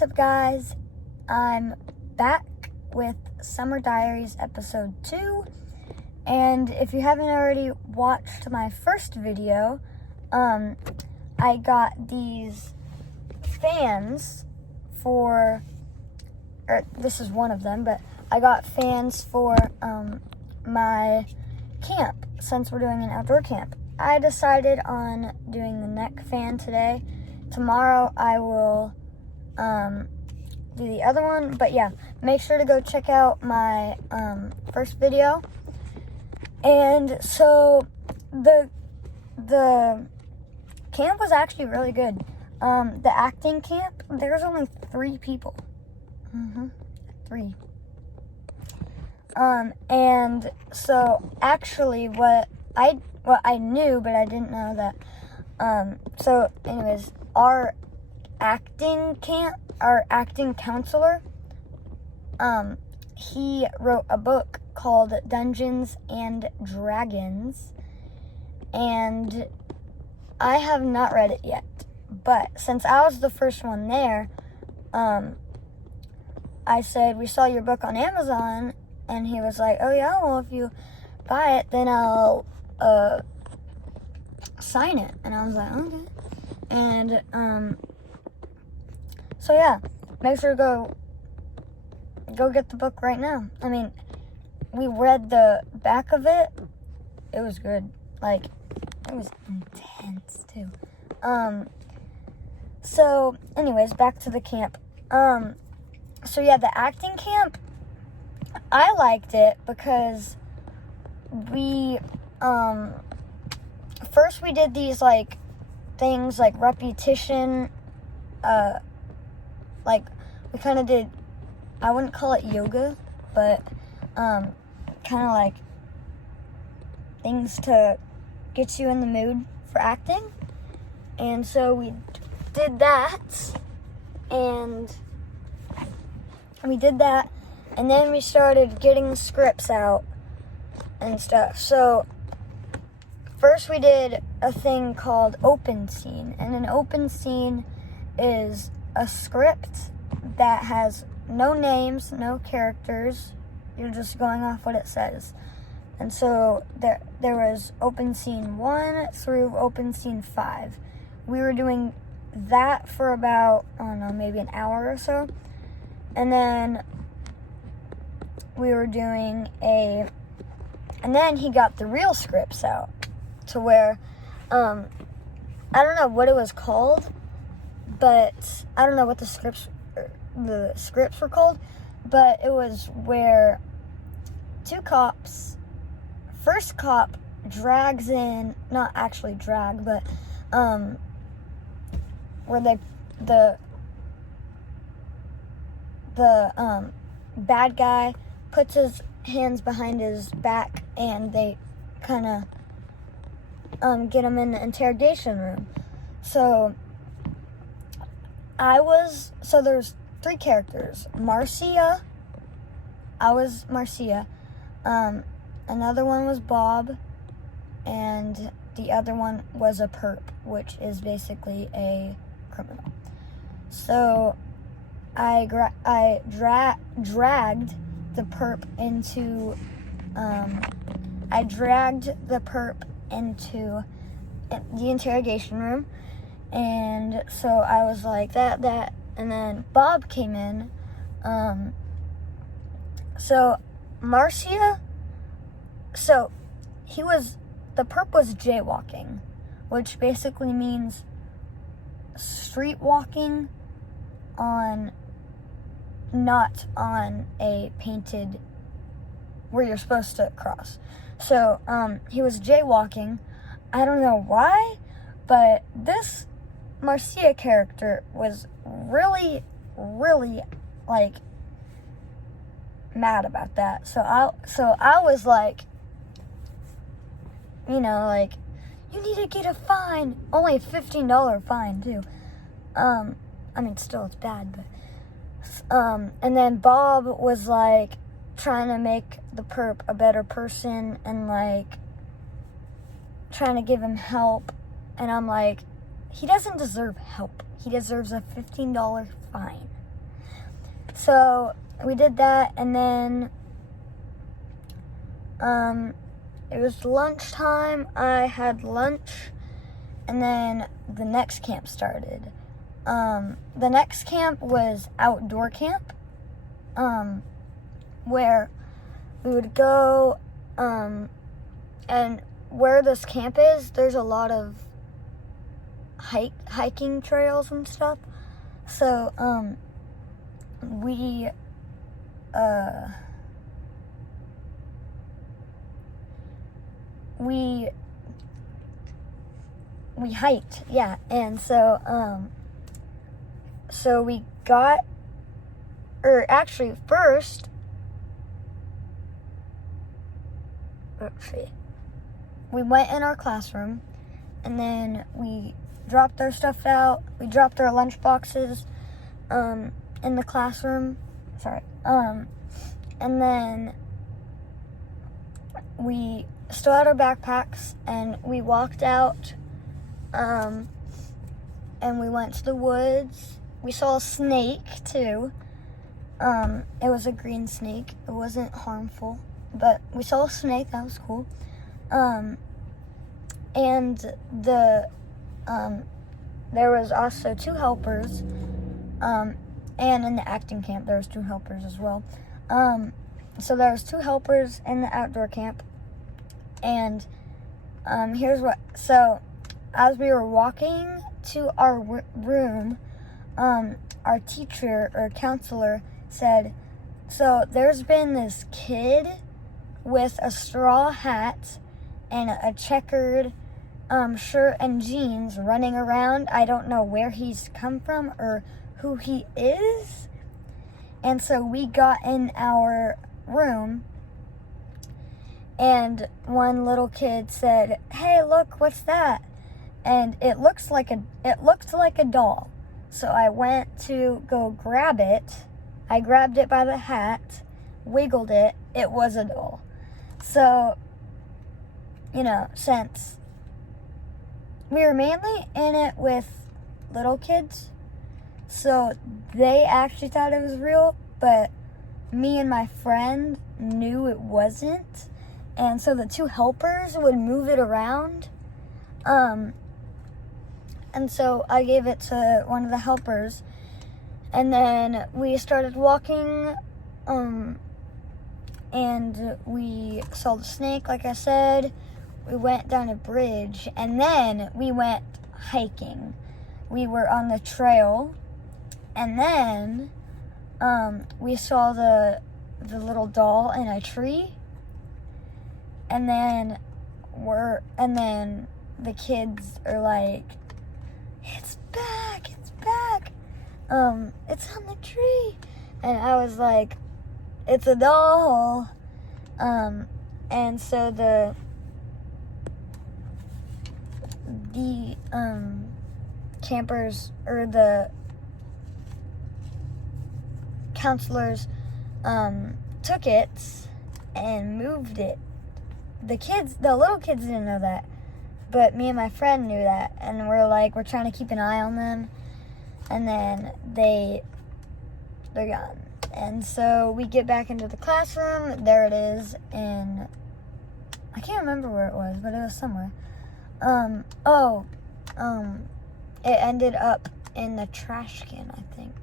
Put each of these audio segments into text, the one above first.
What's up, guys? I'm back with Summer Diaries episode 2, and if you haven't already watched my first video, I got these fans for, or this is one of them, but I got fans for my camp, since we're doing an outdoor camp. I decided on doing the neck fan today. Tomorrow I will do the other one, but yeah, make sure to go check out my first video. And so the camp was actually really good. The acting camp, there was only 3 people. 3. And so actually what I knew, but I didn't know that. So anyways, our acting counselor, he wrote a book called Dungeons and Dragons, and I have not read it yet, but since I was the first one there, I said, we saw your book on Amazon, and he was like, oh yeah, well, if you buy it, then I'll sign it. And I was like, okay. And so yeah, make sure to go get the book right now. I mean, we read the back of it. It was good. Like, it was intense too. So anyways, back to the camp. So yeah, the acting camp, I liked it because we first we did these like things like repetition, like we kind of did, I wouldn't call it yoga, but kind of like things to get you in the mood for acting. And so we did that, and then we started getting scripts out and stuff. So first we did a thing called open scene, and an open scene is a script that has no names, no characters. You're just going off what it says. And so there was open scene 1 through open scene 5. We were doing that for about, I don't know, maybe an hour or so. And then we were doing and then he got the real scripts out to where, I don't know what it was called, but I don't know what the scripts were called, but it was where 2 cops, first cop drags in, not actually drag, but, where the bad guy puts his hands behind his back, and they kind of get him in the interrogation room. So there's 3 characters. Marcia, I was Marcia. Another one was Bob, and the other one was a perp, which is basically a criminal. So I dragged the perp into the interrogation room, and so I was like that, and then Bob came in. So Marcia, so the perp was jaywalking, which basically means street walking not on a painted where you're supposed to cross. So he was jaywalking. I don't know why, but this Marcia character was really, really like mad about that. So I was like, you know, like, you need to get a fine. Only a $15 fine too. I mean, still it's bad, but and then Bob was like trying to make the perp a better person and like trying to give him help, and I'm like, he doesn't deserve help. He deserves a $15 fine. So we did that, and then it was lunchtime. I had lunch, and then the next camp started. The next camp was outdoor camp, where we would go, and where this camp is, there's a lot of hiking trails and stuff. So, we hiked, yeah. And so we got, or actually first, let's see, we went in our classroom, and then we dropped our stuff out. We dropped our lunch boxes in the classroom. Sorry. And then we still had our backpacks, and we walked out, and we went to the woods. We saw a snake, too. It was a green snake. It wasn't harmful, but we saw a snake. That was cool. And there was also 2 helpers, and in the acting camp there was 2 helpers as well. So there was 2 helpers in the outdoor camp, and here's what. So as we were walking to our room, our teacher or counselor said, so there's been this kid with a straw hat and a checkered shirt and jeans running around. I don't know where he's come from or who he is. And so we got in our room, and one little kid said, "Hey, look, what's that?" And it looked like a doll. So I went to go grab it. I grabbed it by the hat, wiggled it. It was a doll. So, since we were mainly in it with little kids, so they actually thought it was real, but me and my friend knew it wasn't. And so the 2 helpers would move it around. And so I gave it to one of the helpers. And then we started walking, and we saw the snake, like I said. We went down a bridge, and then we went hiking. We were on the trail, and then we saw the little doll in a tree, and then the kids are like, "It's back, it's back. It's on the tree." And I was like, "It's a doll." And so the campers, or the counselors, took it and moved it. The little kids didn't know that, but me and my friend knew that, and we're trying to keep an eye on them, and then they're gone. And so we get back into the classroom. There it is, and I can't remember where it was, but it was somewhere. It ended up in the trash can, I think.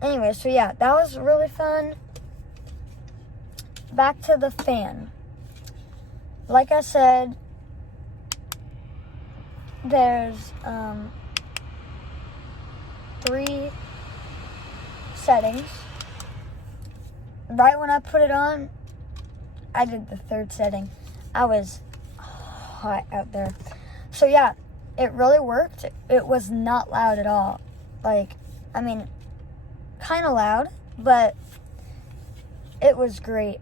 Anyway, so yeah, that was really fun. Back to the fan. Like I said, there's 3 settings. Right when I put it on, I did the 3rd setting. I was hot out there. So yeah, it really worked. It was not loud at all. Kind of loud, but it was great.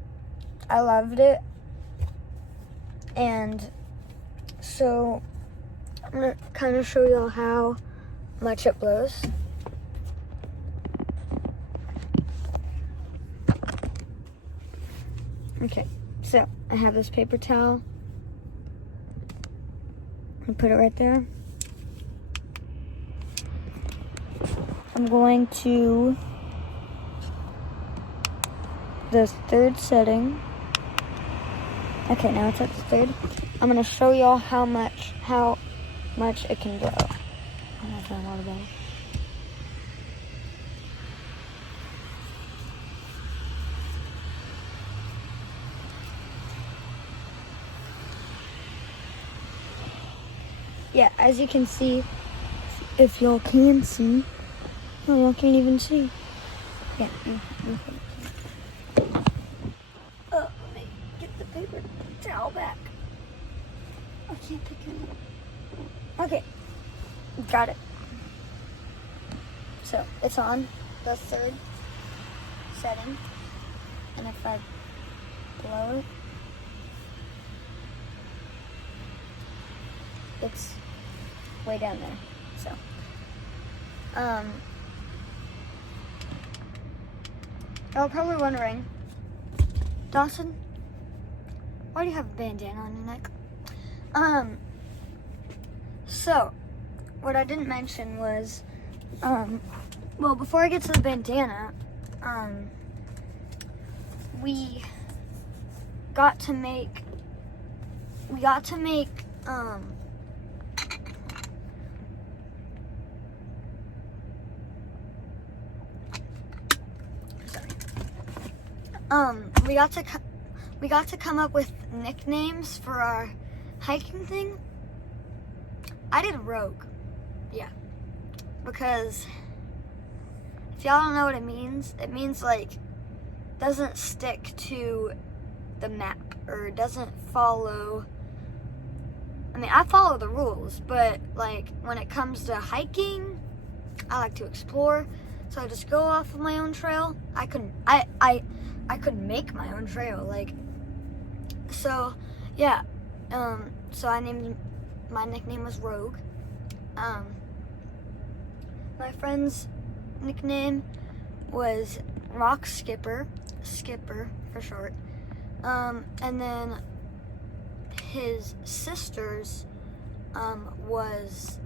I loved it. And so I'm going to kind of show y'all how much it blows. Okay, so I have this paper towel. I put it right there. I'm going to the third setting. Okay, now it's at the third. I'm gonna show y'all how much it can grow. I don't know what about it. Yeah, as you can see, if y'all can see, oh, y'all can't even see. Yeah. Let me get the paper towel back. I can't pick it up. Okay, got it. So it's on the third setting, and if I blow it, it's way down there. So, y'all probably wondering, Dawson, why do you have a bandana on your neck? So, what I didn't mention was, well, before I get to the bandana, we got to make, we got to come up with nicknames for our hiking thing. I did Rogue, yeah, because if y'all don't know what it means like doesn't stick to the map or doesn't follow. I mean, I follow the rules, but like when it comes to hiking, I like to explore. So I just go off of my own trail. I could make my own trail, like, so yeah. So I named, my nickname was Rogue. My friend's nickname was Rock Skipper for short. And then his sister's was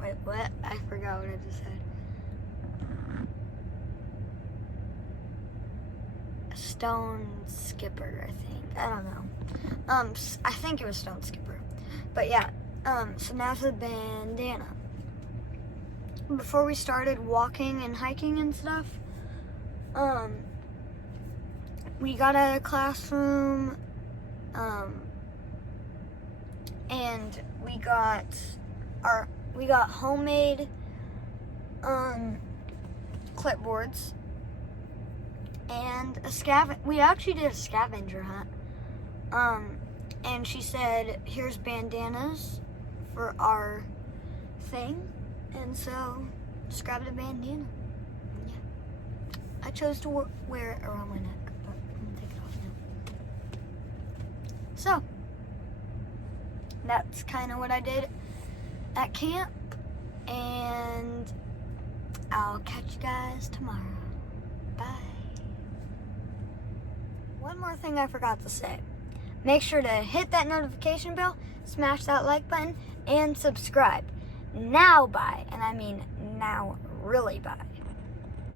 wait, what? I forgot what I just said. Stone Skipper, I think. I don't know. I think it was Stone Skipper. But yeah, so now to the bandana. Before we started walking and hiking and stuff, we got out of the classroom, and we got homemade clipboards and we actually did a scavenger hunt. And she said, here's bandanas for our thing. And so just grabbed a bandana. Yeah. I chose to wear it around my neck, but I'm gonna take it off now. So that's kind of what I did at camp, and I'll catch you guys tomorrow. Bye. One more thing I forgot to say. Make sure to hit that notification bell, smash that like button, and subscribe. Now bye, and I mean now really bye.